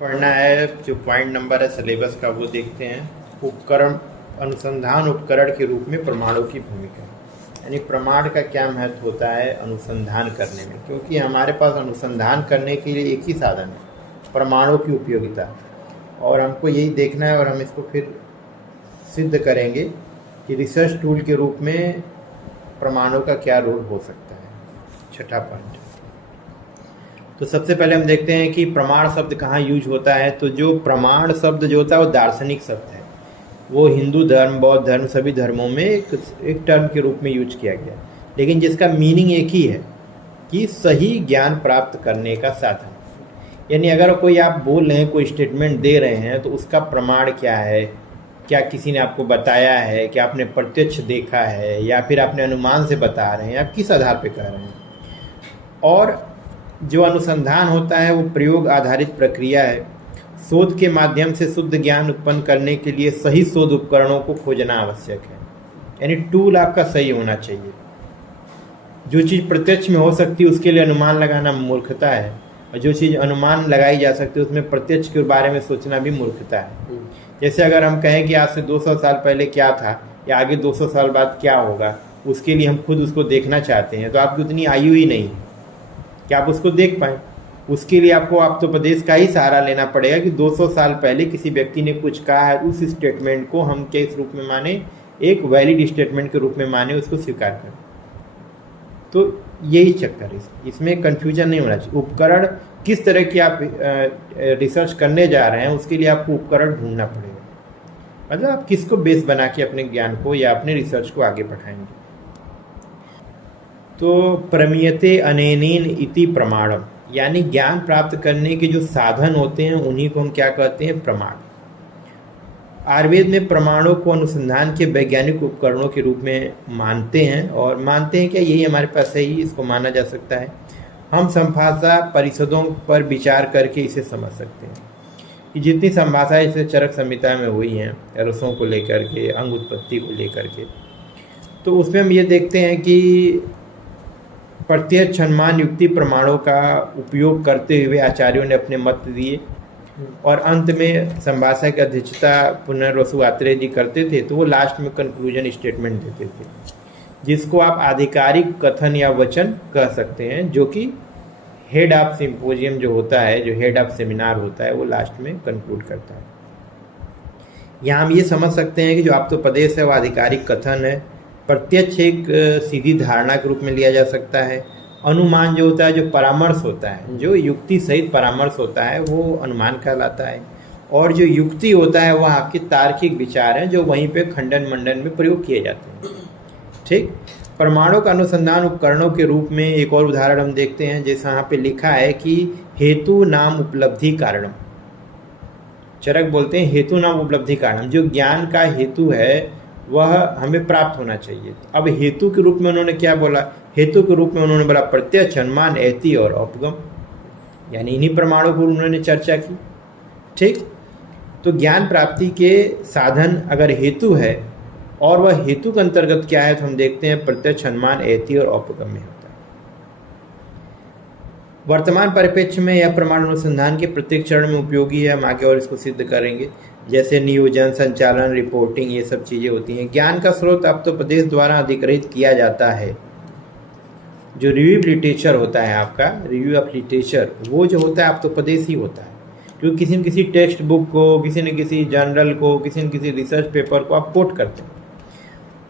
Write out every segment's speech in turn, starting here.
पढ़ना है। जो पॉइंट नंबर है सिलेबस का वो देखते हैं। उपकरण, अनुसंधान उपकरण के रूप में प्रमाणों की भूमिका, यानी प्रमाण का क्या महत्व होता है अनुसंधान करने में, क्योंकि हमारे पास अनुसंधान करने के लिए एक ही साधन है, प्रमाणों की उपयोगिता, और हमको यही देखना है और हम इसको फिर सिद्ध करेंगे कि रिसर्च टूल के रूप में प्रमाणों का क्या रोल हो सकता है। छठा पॉइंट, तो सबसे पहले हम देखते हैं कि प्रमाण शब्द कहाँ यूज होता है। तो जो प्रमाण शब्द जो होता है वो दार्शनिक शब्द है, वो हिंदू धर्म, बौद्ध धर्म, सभी धर्मों में एक टर्म के रूप में यूज किया गया, लेकिन जिसका मीनिंग एक ही है कि सही ज्ञान प्राप्त करने का साधन। यानी अगर कोई आप बोल रहे हैं, कोई स्टेटमेंट दे रहे हैं, तो उसका प्रमाण क्या है, क्या किसी ने आपको बताया है, क्या आपने प्रत्यक्ष देखा है, या फिर आपने अनुमान से बता रहे हैं, आप किस आधार पर कह रहे हैं। और जो अनुसंधान होता है वो प्रयोग आधारित प्रक्रिया है। शोध के माध्यम से शुद्ध ज्ञान उत्पन्न करने के लिए सही शोध उपकरणों को खोजना आवश्यक है, यानी टूल आपका सही होना चाहिए। जो चीज़ प्रत्यक्ष में हो सकती है उसके लिए अनुमान लगाना मूर्खता है, और जो चीज़ अनुमान लगाई जा सकती है उसमें प्रत्यक्ष के बारे में सोचना भी मूर्खता है। जैसे अगर हम कहें कि आज से 200 साल पहले क्या था या आगे 200 साल बाद क्या होगा, उसके लिए हम खुद उसको देखना चाहते हैं, तो आपकी उतनी आयु ही नहीं कि आप उसको देख पाएँ। उसके लिए आपको आप्तोपदेश का ही सहारा लेना पड़ेगा कि 200 साल पहले किसी व्यक्ति ने कुछ कहा है, उस स्टेटमेंट को हम किस रूप में माने, एक वैलिड स्टेटमेंट के रूप में माने, उसको स्वीकार करें। तो यही चक्कर है, इसमें कन्फ्यूजन नहीं होना चाहिए। उपकरण किस तरह की आप रिसर्च करने जा रहे हैं, उसके लिए आपको उपकरण ढूंढना पड़ेगा, मतलब आप किसको बेस बना के अपने ज्ञान को या अपने रिसर्च को आगे बढ़ाएंगे। तो प्रमीयते अनेनेन इति प्रमाणम, यानी ज्ञान प्राप्त करने के जो साधन होते हैं उन्हीं को हम क्या कहते हैं, प्रमाण। आयुर्वेद में प्रमाणों को अनुसंधान के वैज्ञानिक उपकरणों के रूप में मानते हैं, और मानते हैं क्या, यही हमारे पास है, ही इसको माना जा सकता है। हम संभाषा परिषदों पर विचार करके इसे समझ सकते हैं कि जितनी संभाषाएं जैसे चरक संहिता में हुई हैं रसों को लेकर के, अंग उत्पत्ति को लेकर के, तो उसमें हम ये देखते हैं कि प्रत्यक्ष अनुमान युक्ति प्रमाणों का उपयोग करते हुए आचार्यों ने अपने मत दिए, और अंत में संभाषा की अध्यक्षता पुनर्वसु आत्रेय जी करते थे, तो वो लास्ट में कंक्लूजन स्टेटमेंट देते थे, जिसको आप आधिकारिक कथन या वचन कह सकते हैं, जो कि हेड ऑफ सिंपोजियम जो होता है, जो हेड ऑफ सेमिनार होता है, वो लास्ट में कंक्लूड करता है। यहाँ हम ये समझ सकते हैं कि जो आप्तोपदेश है वो आधिकारिक कथन है, प्रत्यक्ष एक सीधी धारणा के रूप में लिया जा सकता है। अनुमान जो होता है, जो परामर्श होता है, जो युक्ति सहित परामर्श होता है, वो अनुमान कहलाता है। और जो युक्ति होता है वह आपके तार्किक विचार हैं, जो वहीं पे खंडन मंडन में प्रयोग किए जाते हैं। ठीक, प्रमाणों का अनुसंधान उपकरणों के रूप में एक और उदाहरण हम देखते हैं, जैसे यहाँ पे लिखा है कि हेतु नाम उपलब्धि कारणम। चरक बोलते हैं हेतु नाम उपलब्धि कारणम, जो ज्ञान का हेतु है वह हमें प्राप्त होना चाहिए। अब हेतु के रूप में उन्होंने क्या बोला, हेतु के रूप में उन्होंने बोला प्रत्यक्ष, अनुमान, ऐति और उपगम, यानी इन्हीं प्रमाणों को उन्होंने चर्चा की। ठीक, तो ज्ञान प्राप्ति के साधन अगर हेतु है, और वह हेतु के अंतर्गत क्या है, तो हम देखते हैं प्रत्यक्ष, अनुमान, ऐति और औपगम में होता है। वर्तमान परिप्रेक्ष्य में यह प्रमाण अनुसंधान के प्रत्येक चरण में उपयोगी है, हम आगे और इसको सिद्ध करेंगे। जैसे नियोजन, संचालन, रिपोर्टिंग, ये सब चीज़ें होती हैं। ज्ञान का स्रोत आप्तोपदेश द्वारा अधिग्रहित किया जाता है। जो रिव्यू लिटरेचर होता है आपका, रिव्यू ऑफ लिटरेचर, वो जो होता है आप्तोपदेश ही होता है, क्योंकि किसी न किसी टेक्स्ट बुक को, किसी न किसी जर्नल को, किसी न किसी रिसर्च पेपर को आप कोट करते हैं,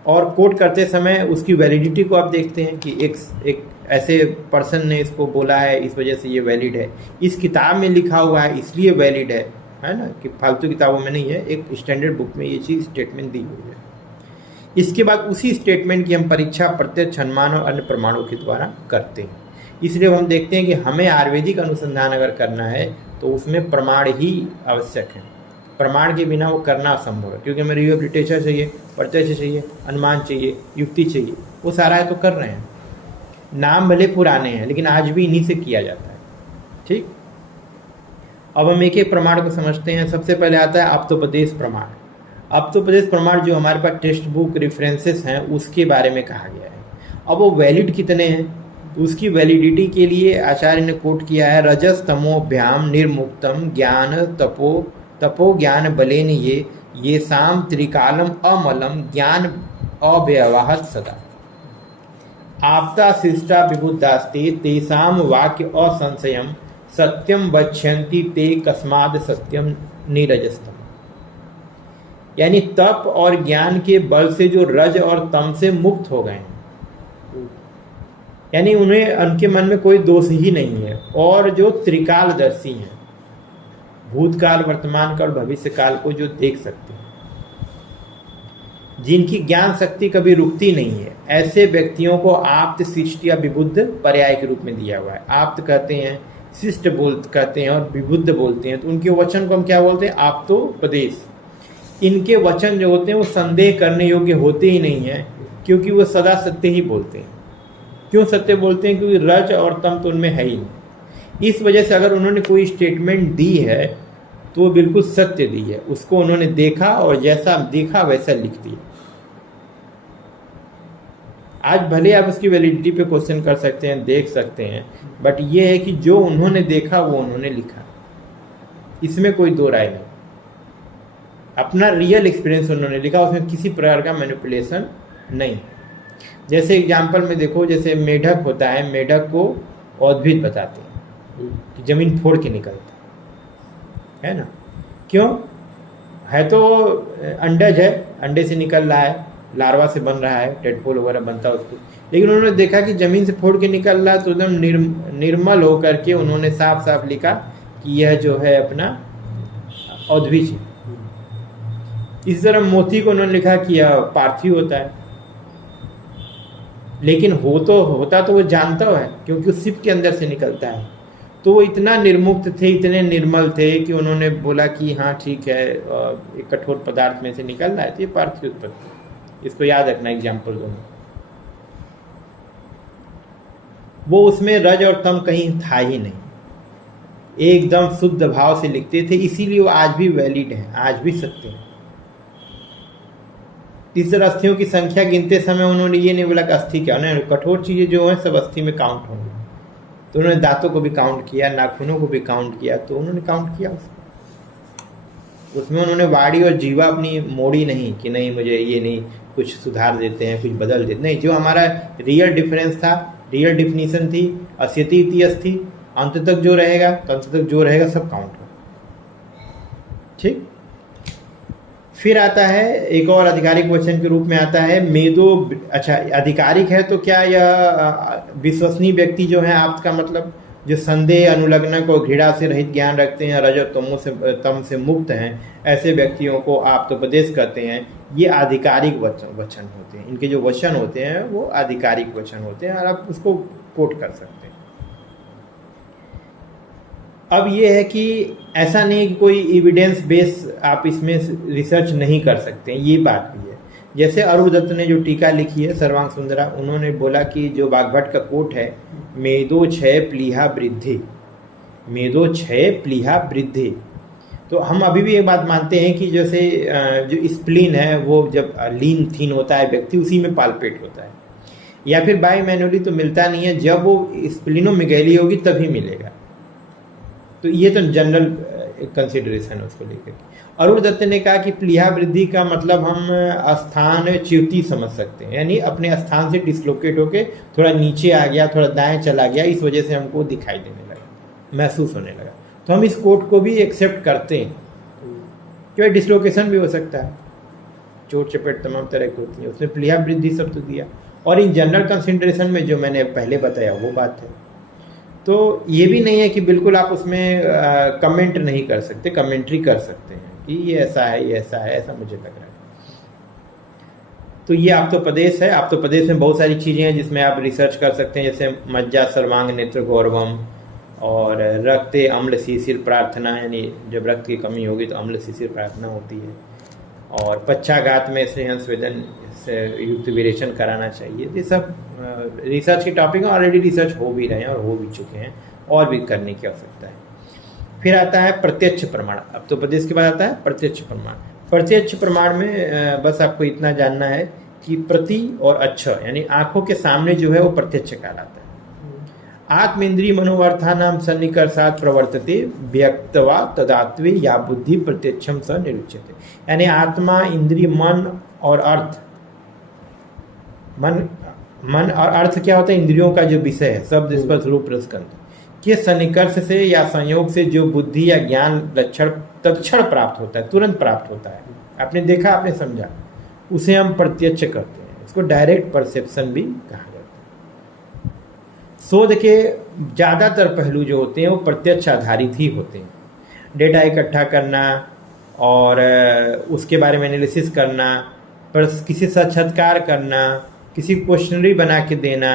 और कोट करते समय उसकी वैलिडिटी को आप देखते हैं कि एक ऐसे पर्सन ने इसको बोला है, इस वजह से ये वैलिड है, इस किताब में लिखा हुआ है इसलिए वैलिड है ना, कि फालतू किताबों में नहीं है, एक स्टैंडर्ड बुक में ये चीज़ स्टेटमेंट दी हुई है। इसके बाद उसी स्टेटमेंट की हम परीक्षा प्रत्यक्ष, अनुमान और अन्य प्रमाणों के द्वारा करते हैं। इसलिए हम देखते हैं कि हमें आयुर्वेदिक अनुसंधान अगर करना है तो उसमें प्रमाण ही आवश्यक है, प्रमाण के बिना वो करना असंभव है, क्योंकि हमें रिव्यू ऑफ लिटरेचर चाहिए, प्रत्यक्ष चाहिए, अनुमान चाहिए, युक्ति चाहिए, वो सारा है तो कर रहे हैं। नाम भले पुराने हैं लेकिन आज भी इन्हीं से किया जाता है। ठीक, अब हम एक एक प्रमाण को समझते हैं। सबसे पहले आता है आप्तोपदेश प्रमाण। आप्तोपदेश प्रमाण जो हमारे पास टेक्स्ट बुक रेफरेंसेस हैं उसके बारे में कहा गया है। अब वो वैलिड कितने हैं उसकी वैलिडिटी के लिए आचार्य ने कोट किया है, रजस तमोभ्याम निर्मुक्तम ज्ञान तपो ज्ञान बलेन ये साम त्रिकालम अमलम ज्ञान अव्यवहत सदा आपता शिष्टा विबुद्धास्ते तेषाम वाक्य असंशयम सत्यम वक्ष्यन्ति ते कस्माद सत्यम निरजस्तम। यानी तप और ज्ञान के बल से जो रज और तम से मुक्त हो गए हैं, यानी उन्हें उनके मन में कोई दोष ही नहीं है, और जो त्रिकालदर्शी हैं, भूतकाल वर्तमान काल भविष्य काल को जो देख सकते हैं, जिनकी ज्ञान शक्ति कभी रुकती नहीं है, ऐसे व्यक्तियों को आप्त शिष्ट या विबुद्ध पर्याय के रूप में दिया हुआ है। आप्त कहते हैं, शिष्ट कहते हैं, और विबुद्ध बोलते हैं। तो उनके वचन को हम क्या बोलते हैं? आप्तोपदेश। इनके वचन जो होते हैं वो संदेह करने योग्य होते ही नहीं है, क्योंकि वो सदा सत्य ही बोलते हैं। क्यों सत्य बोलते हैं? क्योंकि रज और तम तो उनमें है ही नहीं। इस वजह से अगर उन्होंने कोई स्टेटमेंट दी है तो वो बिल्कुल सत्य दी है, उसको उन्होंने देखा और जैसा देखा वैसा लिख दिया। आज भले आप उसकी वैलिडिटी पे क्वेश्चन कर सकते हैं, देख सकते हैं, बट ये है कि जो उन्होंने देखा वो उन्होंने लिखा, इसमें कोई दो राय नहीं। अपना रियल एक्सपीरियंस उन्होंने लिखा, उसमें किसी प्रकार का मैनिपुलेशन नहीं। जैसे एग्जाम्पल में देखो, जैसे मेढक होता है, मेढक को औद्भिद बताते हैं कि जमीन फोड़ के निकलता है ना। क्यों? है तो अंडज है, अंडे से निकल रहा है, लार्वा से बन रहा है, टेडपोल वगैरह बनता है उसको, लेकिन उन्होंने देखा कि जमीन से फोड़ के निकल रहा है, तो एकदम निर्मल होकर के उन्होंने साफ साफ लिखा कि यह जो है अपना औद्भिज है। इस तरह मोती को उन्होंने लिखा कि यह पार्थिव होता है, लेकिन होता तो वो जानता है, क्योंकि उस सिप के अंदर से निकलता है। तो वो इतना निर्मुक्त थे, इतने निर्मल थे कि उन्होंने बोला कि हाँ ठीक है, एक कठोर पदार्थ में से निकल रहा है तो ये पार्थिव उत्पत्ति। इसको याद रखना एग्जाम्पल दोनों। वो उसमें रज और तम कहीं था ही नहीं, एकदम शुद्ध भाव से लिखते थे, इसीलिए वो आज भी वैलिड है, आज भी सत्य है। इस तरह अस्थियों की संख्या गिनते समय उन्होंने ये नहीं बोला कि अस्थि क्या, उन्होंने कठोर चीजें जो है सब अस्थि में काउंट होंगी। तो उन्होंने दांतों को भी काउंट किया, नाखूनों को भी काउंट किया, तो उन्होंने काउंट किया उसमें उन्होंने वाणी और जीवा अपनी मोड़ी नहीं कि नहीं मुझे ये नहीं, कुछ सुधार देते हैं, कुछ बदल देते नहीं। जो हमारा रियल डिफरेंस था, रियल डिफिनीशन थी, अस्यति इति अस्थि, अंत तक जो रहेगा, तो अंत तक जो रहेगा सब काउंट हो। ठीक। फिर आता है एक और आधिकारिक वचन के रूप में आता है मेदो। अच्छा, आधिकारिक है तो क्या यह विश्वसनीय व्यक्ति जो है, आप का मतलब जो संदेह, अनुलग्नक और घृणा से रहित ज्ञान रखते हैं, रज और तम से मुक्त हैं, ऐसे व्यक्तियों को आप तो उपदेश करते हैं। ये आधिकारिक वचन होते हैं, इनके जो वचन होते हैं वो आधिकारिक वचन होते हैं, और आप उसको कोट कर सकते हैं। अब ये है कि ऐसा नहीं कि कोई एविडेंस बेस आप इसमें रिसर्च नहीं कर सकते हैं, ये बात भी है। जैसे अरुण दत्त ने जो टीका लिखी है सर्वांग सुंदरा, उन्होंने बोला कि जो वाग्भट का कोट है, मेदो क्षय प्लीहा वृद्धि, मेदो क्षय प्लीहा वृद्धि। तो हम अभी भी ये बात मानते हैं कि जैसे जो स्प्लीन है वो जब लीन थीन होता है व्यक्ति, उसी में पाल्पेट होता है, या फिर बाई मैनुअली तो मिलता नहीं है, जब वो स्प्लीनोमेगैली होगी तभी मिलेगा। तो ये तो जनरल कंसिडरेशन है उसको लेकर। अरुण दत्त ने कहा कि प्लीहा वृद्धि का मतलब हम स्थान च्युति समझ सकते हैं, यानी अपने स्थान से डिसलोकेट होके थोड़ा नीचे आ गया, थोड़ा दाएं चला गया, इस वजह से हमको दिखाई देने लगा, महसूस होने लगा। तो हम इस कोट को भी एक्सेप्ट करते हैं, क्योंकि डिसलोकेशन भी हो सकता है, चोट चपेट तमाम तरह की होती है, उसने प्लीहा वृद्धि शब्द दिया। और इन जनरल कंसिडरेशन में जो मैंने पहले बताया वो बात है। तो ये भी नहीं है कि बिल्कुल आप उसमें कमेंट नहीं कर सकते, कमेंट्री कर सकते हैं कि ये ऐसा है, ये ऐसा है, ऐसा मुझे लग रहा है। तो ये आप्तोपदेश है। आप्तोपदेश में बहुत सारी चीज़ें हैं जिसमें आप रिसर्च कर सकते हैं, जैसे मज्जा सर्वांग नेत्र गौरवम, और रक्त अम्ल शिशिर प्रार्थना, यानी जब रक्त की कमी होगी तो अम्ल शिशिर प्रार्थना होती है, और पश्चाघात में स्नेहन स्वेदन से युक्त विरेचन कराना चाहिए। ये सब रिसर्च के टॉपिक हैं, ऑलरेडी रिसर्च हो भी रहे हैं और हो भी चुके हैं, और भी करने की आवश्यकता है। फिर आता है प्रत्यक्ष प्रमाण। अब तो उपदेश के बाद आता है प्रत्यक्ष प्रमाण। प्रत्यक्ष प्रमाण में बस आपको इतना जानना है कि प्रति और अक्ष, यानी आंखों के सामने जो है वो प्रत्यक्ष कहलाता है। आत्मेन्द्रिय मनोवर्थानाम सन्निकर्षात् प्रवर्तते व्यक्तवा तदात्वे या बुद्धि प्रत्यक्षम स निरुच्यते। यानी आत्मा, इंद्रिय, मन और अर्थ, मन और अर्थ क्या होता है? इंद्रियों का जो विषय है, शब्द, स्पर्श, रूप, रस, गंध के सन्निकर्ष से या संयोग से जो बुद्धि या ज्ञान लक्षण तत्क्षण प्राप्त होता है, तुरंत प्राप्त होता है, आपने देखा, आपने समझा, उसे हम प्रत्यक्ष करते हैं। इसको डायरेक्ट परसेप्शन भी कहा जाता है। शोध के ज़्यादातर पहलू जो होते हैं वो प्रत्यक्ष आधारित ही होते हैं। डेटा इकट्ठा करना और उसके बारे में एनालिसिस करना, पर किसी साक्षात्कार करना, किसी क्वेश्चनरी बना के देना,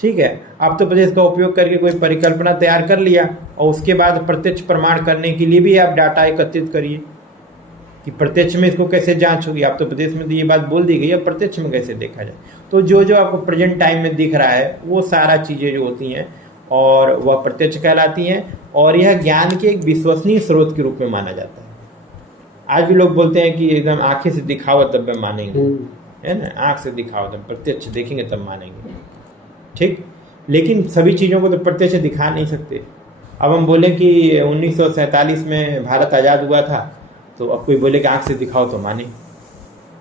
ठीक है। आप तो प्रत्यक्ष का उपयोग करके कोई परिकल्पना तैयार कर लिया और उसके बाद प्रत्यक्ष प्रमाण करने के लिए भी आप डाटा एकत्रित करिए कि प्रत्यक्ष में इसको कैसे जांच होगी। आप तो प्रत्यक्ष में तो ये बात बोल दी गई है, प्रत्यक्ष में कैसे देखा जाए। तो जो जो आपको प्रेजेंट टाइम में दिख रहा है वो सारा चीज़ें जो होती हैं और वह प्रत्यक्ष कहलाती हैं, और यह ज्ञान के एक विश्वसनीय स्रोत के रूप में माना जाता है। आज भी लोग बोलते हैं कि एकदम आंखें से दिखाओ तब में मानेंगे, है ना, आँख से दिखाओ तब, प्रत्यक्ष देखेंगे तब मानेंगे, ठीक। लेकिन सभी चीज़ों को तो प्रत्यक्ष दिखा नहीं सकते। अब हम बोले कि 1947 में भारत आज़ाद हुआ था, तो अब कोई बोले कि आँख से दिखाओ तो माने,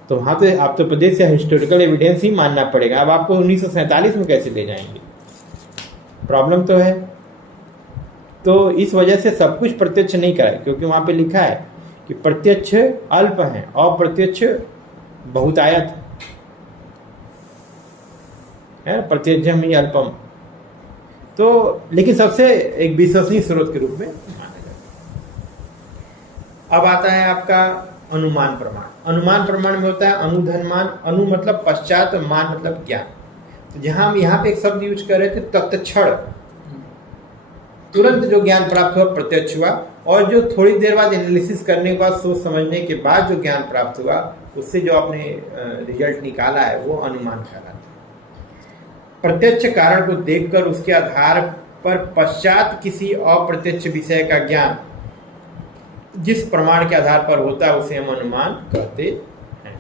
तो वहाँ तो आप तो प्रदेश से हिस्टोरिकल एविडेंस ही मानना पड़ेगा। अब आपको 1947 में कैसे ले जाएंगे? प्रॉब्लम तो है। तो इस वजह से सब कुछ प्रत्यक्ष नहीं कराए, क्योंकि वहाँ पे लिखा है कि प्रत्यक्ष अल्प है, अप्रत्यक्ष बहुतायत है, प्रत्यक्षम ही अल्पम। तो लेकिन सबसे एक विश्वसनीय स्रोत के रूप में माना जाता है। अब आता है आपका अनुमान प्रमाण। अनुमान प्रमाण में होता है अनुधनमान। अनु मतलब पश्चात, मान मतलब ज्ञान। तो जहां हम यहाँ पे एक शब्द यूज कर रहे थे तत्क्षण, तुरंत जो ज्ञान प्राप्त हुआ प्रत्यक्ष हुआ, और जो थोड़ी देर बाद एनालिसिस करने के बाद, सोच समझने के बाद जो ज्ञान प्राप्त हुआ, उससे जो आपने रिजल्ट निकाला है वो अनुमान कहलाता है। प्रत्यक्ष कारण को देखकर उसके आधार पर पश्चात किसी अप्रत्यक्ष विषय का ज्ञान जिस प्रमाण के आधार पर होता है उसे हम अनुमान कहते हैं।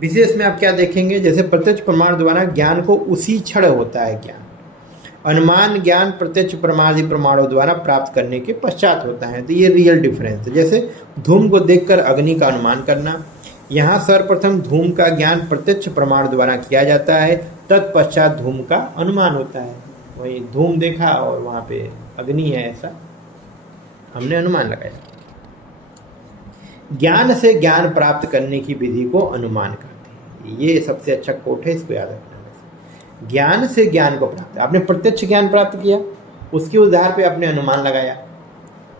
विशेष में आप क्या देखेंगे, जैसे प्रत्यक्ष प्रमाण द्वारा ज्ञान को उसी क्षण होता है ज्ञान, अनुमान ज्ञान प्रत्यक्ष प्रमादी प्रमाणों द्वारा प्राप्त करने के पश्चात होता है। तो ये रियल डिफरेंस है। जैसे धूम को देखकर अग्नि का अनुमान करना, यहाँ सर्वप्रथम धूम का ज्ञान प्रत्यक्ष प्रमाण द्वारा किया जाता है, तत्पश्चात धूम का अनुमान होता है। वही धूम देखा और वहाँ पे अग्नि है, ऐसा हमने अनुमान लगाया। ज्ञान से ज्ञान प्राप्त करने की विधि को अनुमान कहते हैं। ये सबसे अच्छा कोट है, इसको याद रखना। ज्ञान से ज्ञान को प्राप्त, आपने प्रत्यक्ष ज्ञान प्राप्त किया, उसके आधार पे आपने अनुमान लगाया,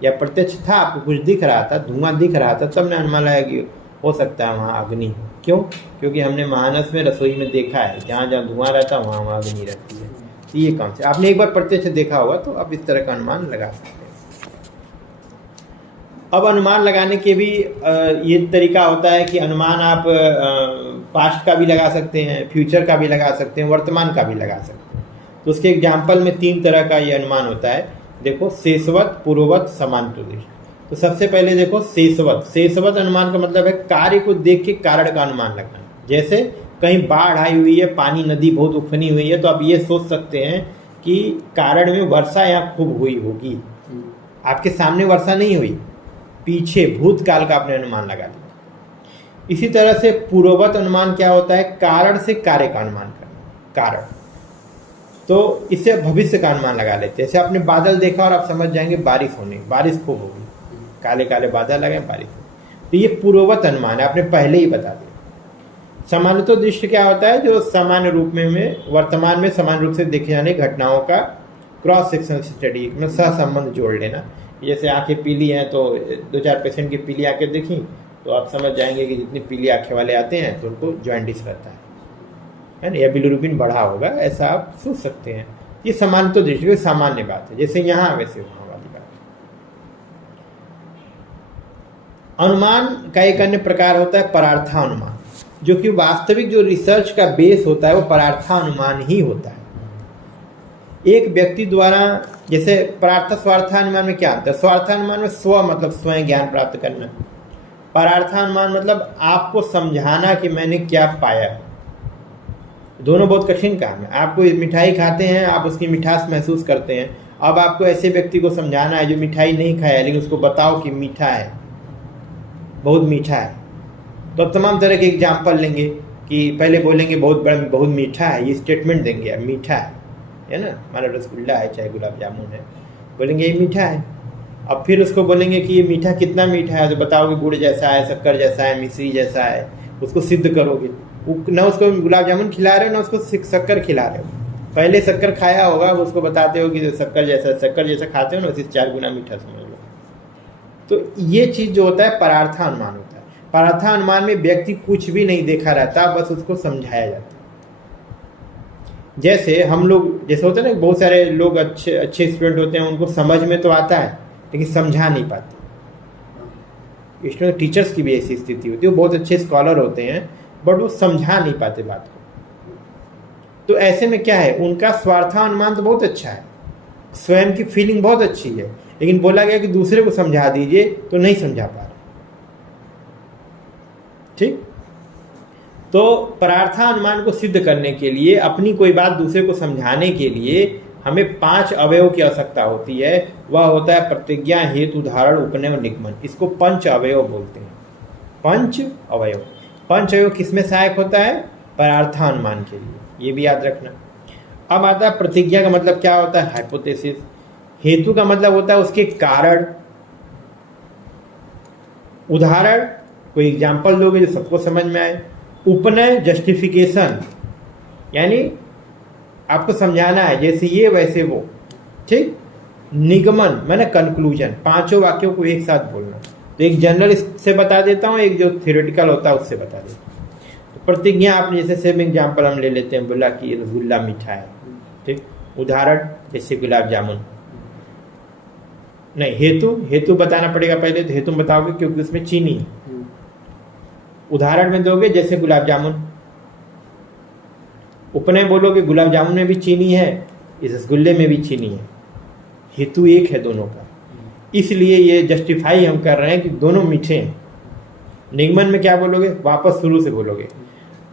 या प्रत्यक्ष था, आपको कुछ दिख रहा था, धुआं दिख रहा था, तब ने अनुमान लगाया कि हो सकता है वहाँ अग्नि। क्यों? क्योंकि हमने मानस में, रसोई में देखा है, जहाँ जहाँ धुआं रहता है वहाँ वहाँ अग्नि रहती है। तो ये कौन से, आपने एक बार प्रत्यक्ष देखा होगा तो आप इस तरह का अनुमान लगा सकते हैं। अब अनुमान लगाने के भी ये तरीका होता है कि अनुमान आप पास्ट का भी लगा सकते हैं, फ्यूचर का भी लगा सकते हैं, वर्तमान का भी लगा सकते हैं। तो उसके एग्जाम्पल में 3 तरह का ये अनुमान होता है। देखो, शेषवत, पूर्ववत, समांतरदृष्टि। तो सबसे पहले देखो शेषवत। शेषवत अनुमान का मतलब है कार्य को देख के कारण का अनुमान लगाना। जैसे कहीं बाढ़ आई हुई है, पानी, नदी बहुत उफनी हुई है, तो आप ये सोच सकते हैं कि कारण में वर्षा यहाँ खूब हुई होगी। आपके सामने वर्षा नहीं हुई, पीछे भूतकाल का आपने अनुमान लगा दिया। इसी तरह से पूर्ववत अनुमान क्या होता है, कारण से कार्य का अनुमान करना। कारण तो इससे भविष्य का अनुमान लगा लेते हैं। जैसे आपने बादल देखा और आप समझ जाएंगे बारिश होने, बारिश खूब होगी, काले काले बादल लगे, बारिश होगी। तो ये पूर्ववत अनुमान है, आपने पहले ही बता दिया। समानतो दृष्टि क्या होता है, जो सामान्य रूप में वर्तमान में समान रूप से देखे जाने घटनाओं का क्रॉस सेक्शन स्टडी में सहसंबंध जोड़ लेना। जैसे आंखें पीली हैं तो 2-4 पेशेंट की पीली आंखें देखी तो आप समझ जाएंगे कि जितनी पीली आंखें वाले आते हैं तो उनको जॉइंटिस रहता है ना, या बिलिरुबिन बढ़ा होगा, ऐसा आप सोच सकते हैं। ये समानतो दृष्टि सामान्य बात है, जैसे यहाँ वैसे वहाँ वाली बात। अनुमान का एक अन्य प्रकार होता है परार्थानुमान, जो कि वास्तविक जो रिसर्च का बेस होता है वो परार्थानुमान ही होता है। एक व्यक्ति द्वारा, जैसे परार्थ स्वार्थानुमान में क्या आता है, स्वार्थानुमान में स्व मतलब स्वयं ज्ञान प्राप्त करना, परार्थानुमान मतलब आपको समझाना कि मैंने क्या पाया, दोनों बहुत कठिन काम है। आप कोई मिठाई खाते हैं, आप उसकी मिठास महसूस करते हैं। अब आपको ऐसे व्यक्ति को समझाना है जो मिठाई नहीं खाया, लेकिन उसको बताओ कि मीठा है, बहुत मीठा है। तो अब तमाम तरह के एग्जाम्पल लेंगे कि पहले बोलेंगे बहुत मीठा है, ये स्टेटमेंट देंगे, अब मीठा है ना, हमारा रसगुल्ला है चाहे गुलाब जामुन है, बोलेंगे ये मीठा है। अब फिर उसको बोलेंगे कि ये मीठा कितना मीठा है, तो बताओगे गुड़ जैसा है, शक्कर जैसा है, मिश्री जैसा है, उसको सिद्ध करोगे। ना उसको गुलाब जामुन खिला रहे हो ना उसको शक्कर खिला रहे हो, पहले शक्कर खाया होगा, उसको बताते हो कि शक्कर जैसा खाते हो ना, उसी 4 गुना मीठा समझ लो। तो ये चीज़ जो होता है परार्थानुमान होता है। परार्थानुमान में व्यक्ति कुछ भी नहीं देखा रहता, बस उसको समझाया जाता है। जैसे हम लोग, जैसे होता है ना, बहुत सारे लोग अच्छे स्टूडेंट होते हैं, उनको समझ में तो आता है लेकिन समझा नहीं पाते। इसमें टीचर्स की भी ऐसी स्थिति होती है, वो बहुत अच्छे स्कॉलर होते हैं बट वो समझा नहीं पाते बात को। तो ऐसे में क्या है, उनका स्वार्थानुमान तो बहुत अच्छा है, स्वयं की फीलिंग बहुत अच्छी है, लेकिन बोला गया कि दूसरे को समझा दीजिए तो नहीं समझा पा रहे। ठीक, तो परार्थानुमान को सिद्ध करने के लिए, अपनी कोई बात दूसरे को समझाने के लिए हमें 5 अवयव की आवश्यकता होती है। वह होता है प्रतिज्ञा, हेतु, उदाहरण, उपनय और निगमन। इसको पंच अवयव बोलते हैं। पंच अवयव किसमें सहायक होता है? परार्थानुमान के लिए, ये भी याद रखना। अब आता है प्रतिज्ञा का मतलब क्या होता है? हाइपोथेसिस। हेतु का मतलब होता है उसके कारण। उदाहरण, कोई एग्जाम्पल दोगे जो सबको समझ में आए। उपनय, जस्टिफिकेशन, यानी आपको समझाना है जैसे ये वैसे वो। ठीक। निगमन मैंने कंक्लूजन, 5 वाक्यों को एक साथ बोलना। तो एक जनरल से बता देता हूँ, एक जो थियोरेटिकल होता है उससे बता देता हूँ। तो प्रतिज्ञा, आपने जैसे सेम एग्जाम्पल हम ले लेते हैं, बोला कि रसगुल्ला मीठा है। ठीक। उदाहरण जैसे गुलाब जामुन। नहीं, हेतु बताना पड़ेगा पहले, तो हेतु बताओगे क्योंकि उसमें चीनी है। उदाहरण में दोगे जैसे गुलाब जामुन। उपनय बोलोगे गुलाब जामुन में भी चीनी है, इस रसगुल्ले में भी चीनी है। हेतु एक है दोनों का, इसलिए ये जस्टिफाई हम कर रहे हैं कि दोनों मीठे हैं। निगमन में क्या बोलोगे? वापस शुरू से बोलोगे,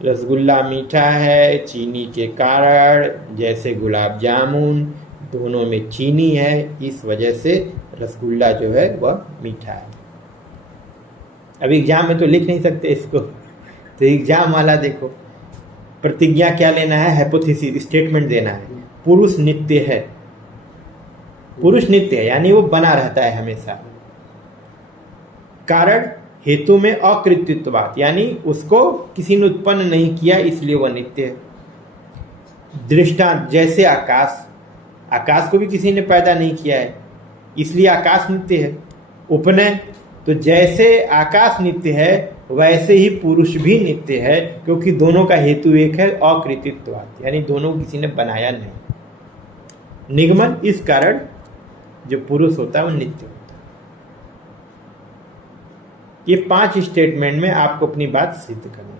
रसगुल्ला मीठा है चीनी के कारण, जैसे गुलाब जामुन दोनों में चीनी है, इस वजह से रसगुल्ला जो है वह मीठा है। अब एग्जाम में तो लिख नहीं सकते इसको, तो एग्जाम वाला देखो, प्रतिज्ञा क्या लेना है? हाइपोथेसिस, स्टेटमेंट देना है। पुरुष नित्य है, पुरुष नित्य है यानी वो बना रहता है हमेशा। कारण, हेतु में अकृत्रित्ववाद, यानी उसको किसी ने उत्पन्न नहीं किया इसलिए वह नित्य है। दृष्टांत, जैसे आकाश को भी किसी ने पैदा नहीं किया है इसलिए आकाश नित्य है। उपनय, तो जैसे आकाश नित्य है वैसे ही पुरुष भी नित्य है, क्योंकि दोनों का हेतु एक है, अकृत्रित्ववाद, यानी दोनों को किसी ने बनाया नहीं। निगमन, इस कारण जो पुरुष होता है वो नित्य होता है। ये 5 स्टेटमेंट में आपको अपनी बात सिद्ध करनी है।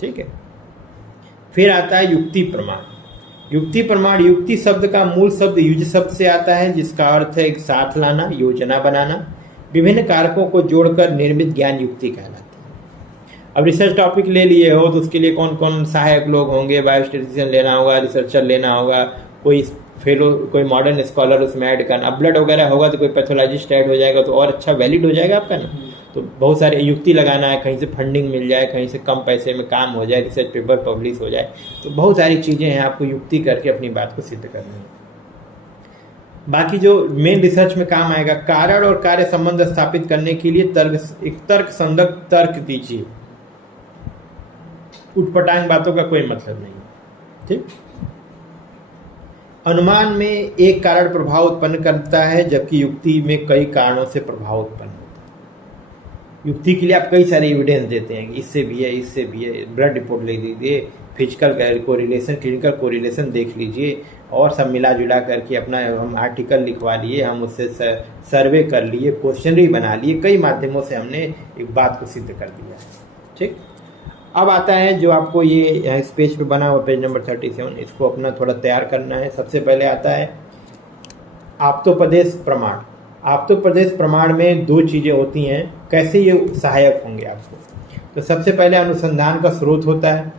ठीक है। फिर आता है युक्ति प्रमाण। युक्ति प्रमाण, युक्ति शब्द का मूल शब्द युज शब्द से आता है, जिसका अर्थ है एक साथ लाना, योजना बनाना। विभिन्न कारकों को जोड़कर निर्मित ज्ञान युक्ति कहलाती है। अब रिसर्च टॉपिक ले लिए हो तो उसके लिए कौन कौन सहायक लोग होंगे? बायोस्टैटिस्टिशियन लेना होगा, रिसर्चर लेना होगा, कोई फेलो, कोई मॉडर्न स्कॉलर उसमें ऐड करना। अब ब्लड वगैरह होगा तो कोई पैथोलॉजिस्ट ऐड हो जाएगा, तो और अच्छा वैलिड हो जाएगा आपका ना। तो बहुत सारे युक्ति लगाना है, कहीं से फंडिंग मिल जाए, कहीं से कम पैसे में काम हो जाए, रिसर्च पेपर पब्लिश हो जाए, तो बहुत सारी चीज़ें हैं, आपको युक्ति करके अपनी बात को सिद्ध करनी है। बाकी जो मेन रिसर्च में काम आएगा, कारण और कार्य संबंध स्थापित करने के लिए एक तर्क संगत तर्क दीजिए। उटपटांग बातों का कोई मतलब नहीं। ठीक। अनुमान में एक कारण प्रभाव उत्पन्न करता है, जबकि युक्ति में कई कारणों से प्रभाव उत्पन्न होता है। युक्ति के लिए आप कई सारे एविडेंस देते हैं, इससे भी है, इससे भी है, ब्लड रिपोर्ट ले लीजिए, फिजिकल कोरिलेशन, क्लिनिकल कोरिलेशन देख लीजिए, और सब मिला जुला करके अपना हम आर्टिकल लिखवा लिए, हम उससे सर्वे कर लिए, क्वेश्चनरी बना लिए, कई माध्यमों से हमने एक बात को सिद्ध कर दिया। ठीक। अब आता है जो आपको ये इस पेज पे बना हुआ, पेज नंबर 37, इसको अपना थोड़ा तैयार करना है। सबसे पहले आता है आप्तोपदेश प्रमाण। आप्तोपदेश प्रमाण में 2 चीज़ें होती हैं, कैसे ये सहायक होंगे आपको? तो सबसे पहले अनुसंधान का स्रोत होता है,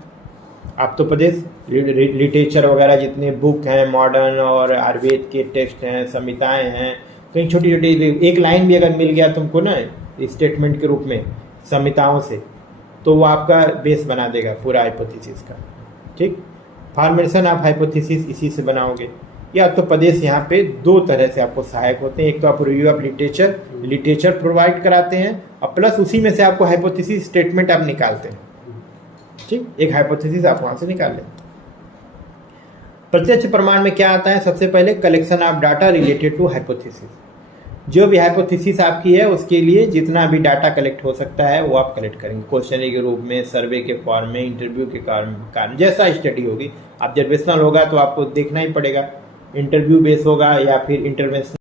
आप्तोपदेश, लिटरेचर वगैरह जितने बुक हैं मॉडर्न और आयुर्वेद के टेक्स्ट हैं, संहिताएं हैं, कहीं छोटी छोटी एक लाइन भी अगर मिल गया तुमको ना स्टेटमेंट के रूप में संहिताओं से, तो वो आपका बेस बना देगा पूरा हाइपोथेसिस का। ठीक, फॉर्मेशन ऑफ हाइपोथेसिस इसी से बनाओगे। या तो प्रदेश यहाँ पे दो तरह से आपको सहायक होते हैं, एक तो आप रिव्यू ऑफ लिटरेचर प्रोवाइड कराते हैं और प्लस उसी में से आपको हाइपोथेसिस स्टेटमेंट आप निकालते हैं। ठीक, एक हाइपोथेसिस आप वहां से निकाल लें। प्रत्यक्ष प्रमाण में क्या आता है, सबसे पहले collection of data related to hypothesis. जो भी हाइपोथेसिस आपकी है उसके लिए जितना भी डाटा कलेक्ट हो सकता है वो आप कलेक्ट करेंगे, क्वेश्चनरी के रूप में, सर्वे के फॉर्म में, इंटरव्यू के कारण, जैसा स्टडी होगी। ऑब्जर्वेशनल होगा तो आपको देखना ही पड़ेगा, इंटरव्यू बेस होगा या फिर इंटरवेंशनल